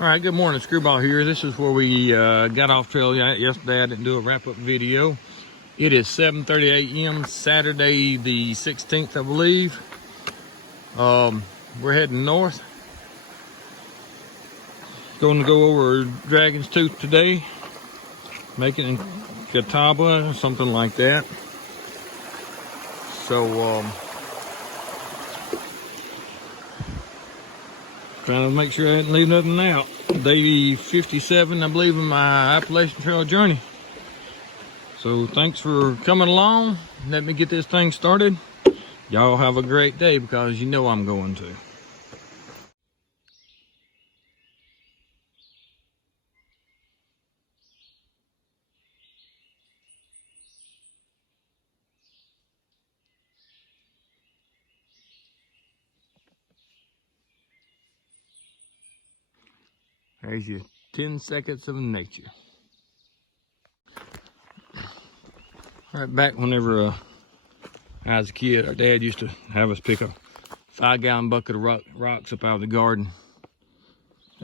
All right, good morning, Screwball here. This is where we got off trail yesterday. I didn't do a wrap-up video. It is 7:30 a.m. Saturday the 16th, I believe. We're heading north. Going to go over Dragon's Tooth today. Make it in Catawba or something like that. So, trying to make sure I didn't leave nothing out. Day 57, I believe, in my Appalachian Trail journey. So thanks for coming along. Let me get this thing started. Y'all have a great day, because you know I'm going to. There's your 10 seconds of nature. All right, back whenever I was a kid, our dad used to have us pick a 5-gallon bucket of rocks up out of the garden.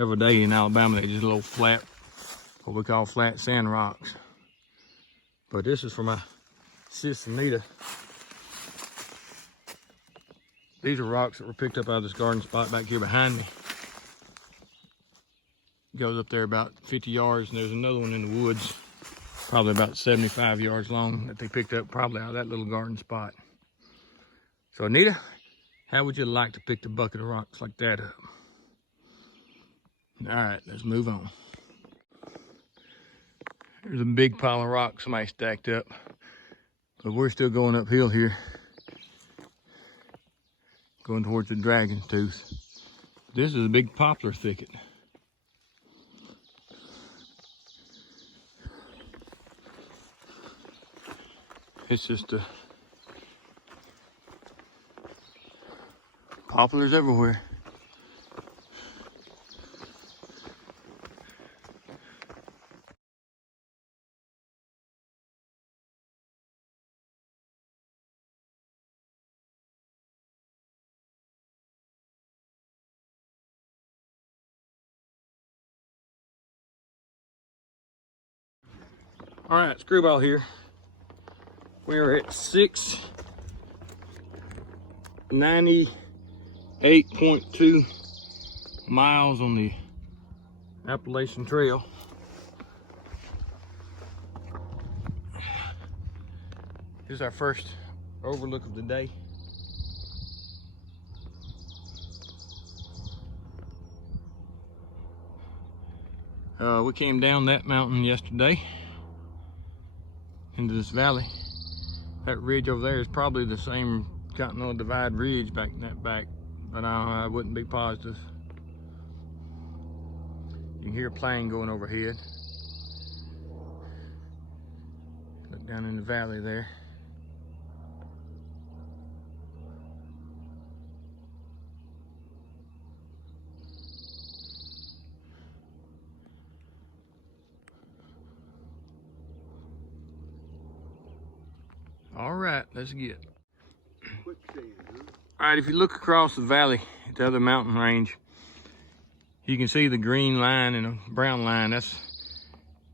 Every day in Alabama, they just little flat, what we call flat sand rocks. But this is for my sis Anita. These are rocks that were picked up out of this garden spot back here behind me. Goes up there about 50 yards, and there's another one in the woods, probably about 75 yards long, that they picked up probably out of that little garden spot. So Anita, how would you like to pick the bucket of rocks like that up? All right, let's move on. There's a big pile of rocks somebody stacked up, but we're still going uphill here, going towards the Dragon's Tooth. This is a big poplar thicket. It's just poplars everywhere. All right, Screwball here. We are at 698.2 miles on the Appalachian Trail. This is our first overlook of the day. We came down that mountain yesterday into this valley. That ridge over there is probably the same Continental Divide ridge back in that back, but I wouldn't be positive. You can hear a plane going overhead. Look down in the valley there. All right, let's get. All right, if you look across the valley at the other mountain range, you can see the green line and a brown line. That's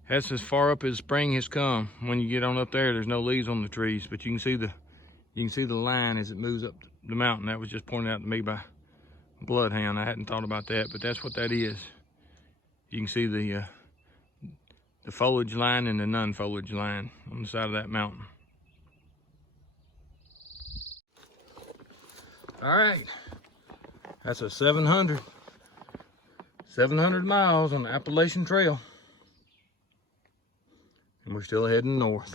as far up as spring has come. When you get on up there, there's no leaves on the trees, but you can see the line as it moves up the mountain. That was just pointed out to me by a bloodhound. I hadn't thought about that, but that's what that is. You can see the foliage line and the non-foliage line on the side of that mountain. All right, that's a 700 miles on the Appalachian Trail. And we're still heading north.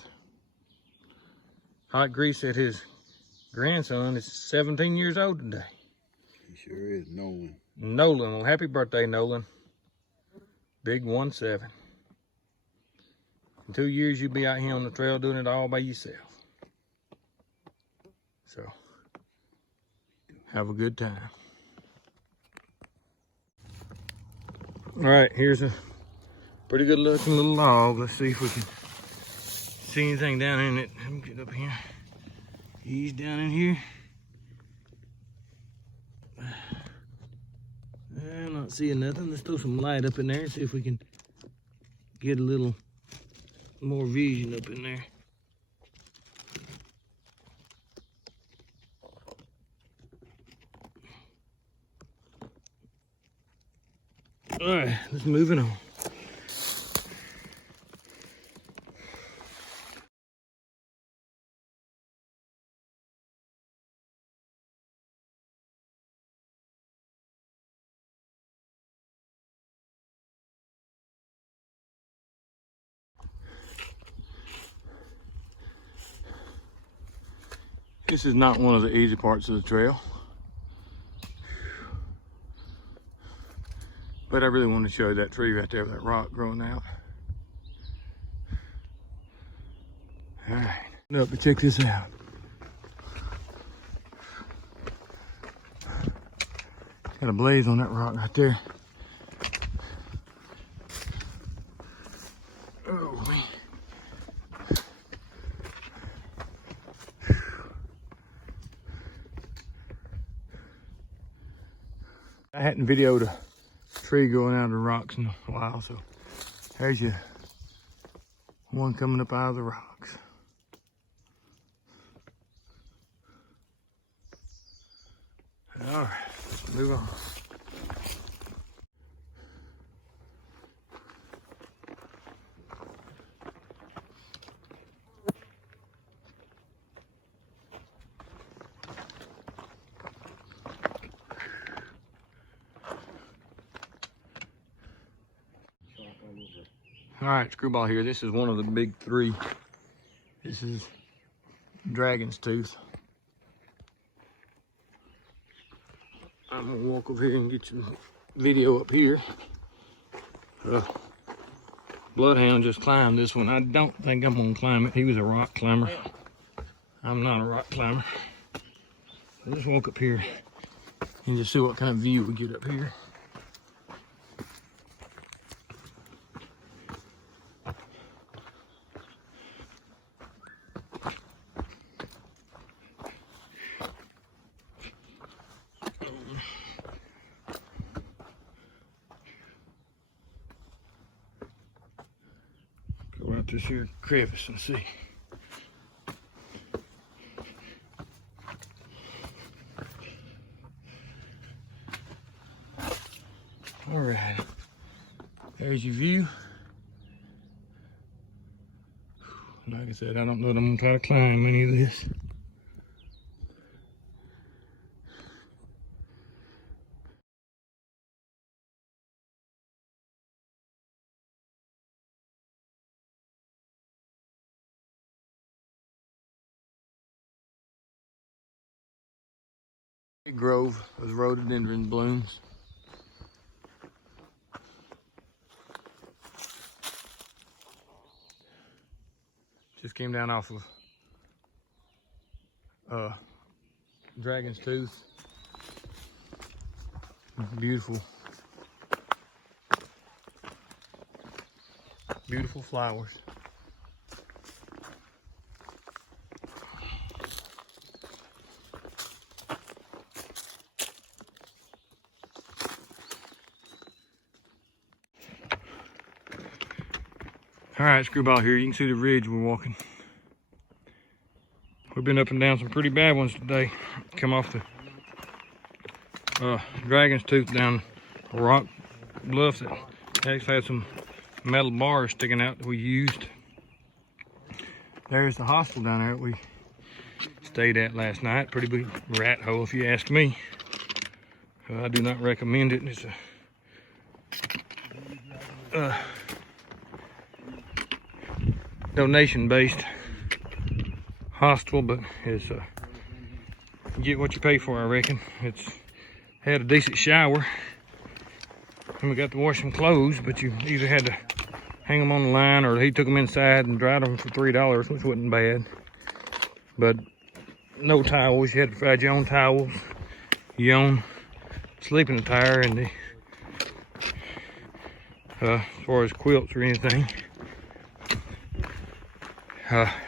Hot Grease said his grandson is 17 years old today. He sure is, Nolan. Nolan, well, happy birthday, Nolan. Big 1-7. In 2 years, you'll be out here on the trail doing it all by yourself. So, have a good time. All right, here's a pretty good looking little log. Let's see if we can see anything down in it. Let me get up here. He's down in here. Not Not seeing nothing. Let's throw some light up in there and see if we can get a little more vision up in there. All right, let's move it on. This is not one of the easy parts of the trail, but I really want to show you that tree right there with that rock growing out. All right, up and check this out. Got a blaze on that rock right there. Oh man. I hadn't videoed a tree growing out of the rocks in a while, so there's your one coming up out of the rocks. All right, let's move on. All right, Screwball here. This is one of the big three. This is Dragon's Tooth. I'm gonna walk over here and get some video up here. Bloodhound just climbed this one. I don't think I'm gonna climb it. He was a rock climber. I'm not a rock climber. I'll just walk up here and just see what kind of view we get up here. Go out this here crevice and see. All right, there's your view. Like I said, I don't know that I'm gonna try to climb any of this. Big grove of rhododendron blooms. Just came down off of Dragon's Tooth. Beautiful, beautiful flowers. All right, Screwball here. You can see the ridge we're walking. We've been up and down some pretty bad ones today. Come off the Dragon's Tooth down a rock bluff that actually had some metal bars sticking out that we used. There's the hostel down there that we stayed at last night. Pretty big rat hole if you ask me. I do not recommend it. It's a donation-based hostel, but it's you get what you pay for, I reckon. It's had a decent shower, and we got to wash some clothes, but you either had to hang them on the line or he took them inside and dried them for $3, which wasn't bad. But no towels. You had to provide your own towels, your own sleeping attire, and the as far as quilts or anything.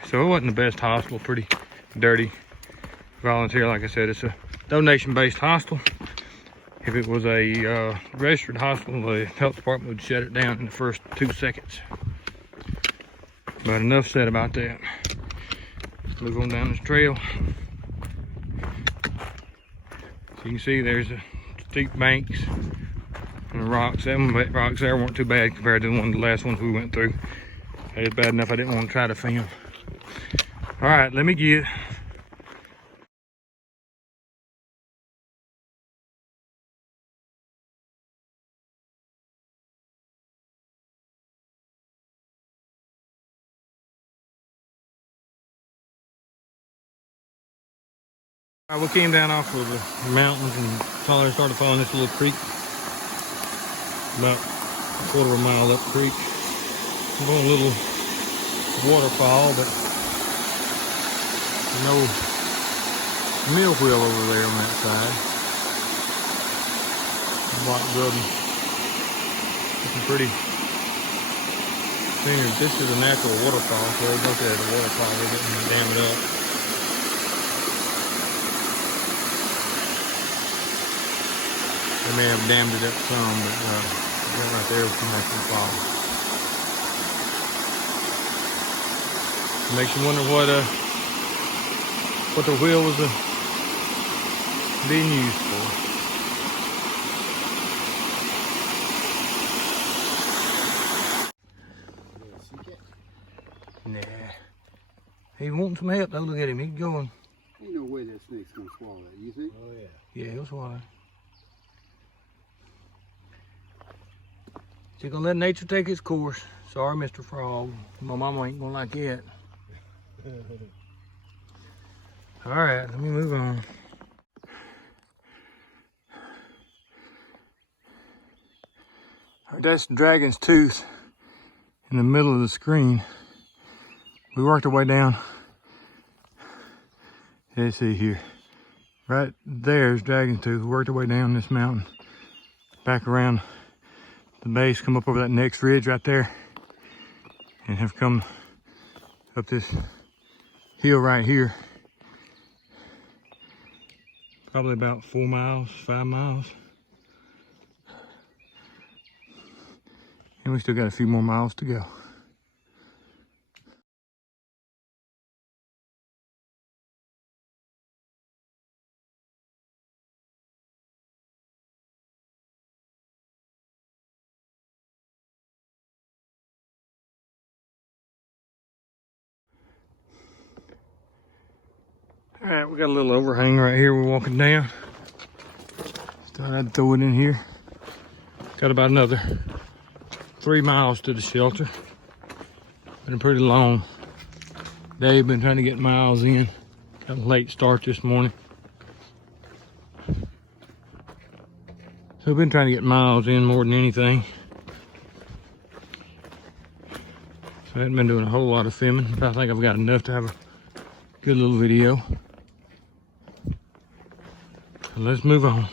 So it wasn't the best hostel, pretty dirty. Volunteer, like I said, it's a donation-based hostel. If it was a registered hospital, the health department would shut it down in the first 2 seconds. But enough said about that. Let's move on down this trail. So you can see there's a steep banks and the rocks. Them rocks there weren't too bad compared to the last ones we went through. It was bad enough I didn't want to try to film. All right, let me get. All right, we came down off of the mountains and started following this little creek. About a quarter of a mile up the creek. I'm going a little waterfall, but no mill wheel over there on that side. Block building. Looking pretty scenery. This is a natural waterfall, so they look at the waterfall, they didn't dam it up. They may have dammed it up some, but that right there was a natural fall. Makes you wonder what the wheel was being used for. Nah. He wants some help though, look at him, he's going. Ain't no way that snake's gonna swallow that, you think? Oh yeah. Yeah, he'll swallow it. You're gonna let nature take its course. Sorry, Mr. Frog. My mama ain't gonna like it. All right, let me move on. That's the dragon's tooth in the middle of the screen. We worked our way down. Let's see here. Right there's dragon's tooth. We worked our way down this mountain, back around the base, come up over that next ridge right there, and have come up this hill right here. Probably about 4 miles, 5 miles. And we still got a few more miles to go. All right, we got a little overhang right here we're walking down. Thought I'd throw it in here. Got about another 3 miles to the shelter. Been a pretty long day, been trying to get miles in. Got a late start this morning. So I've been trying to get miles in more than anything. So I haven't been doing a whole lot of filming, but I think I've got enough to have a good little video. So let's move on.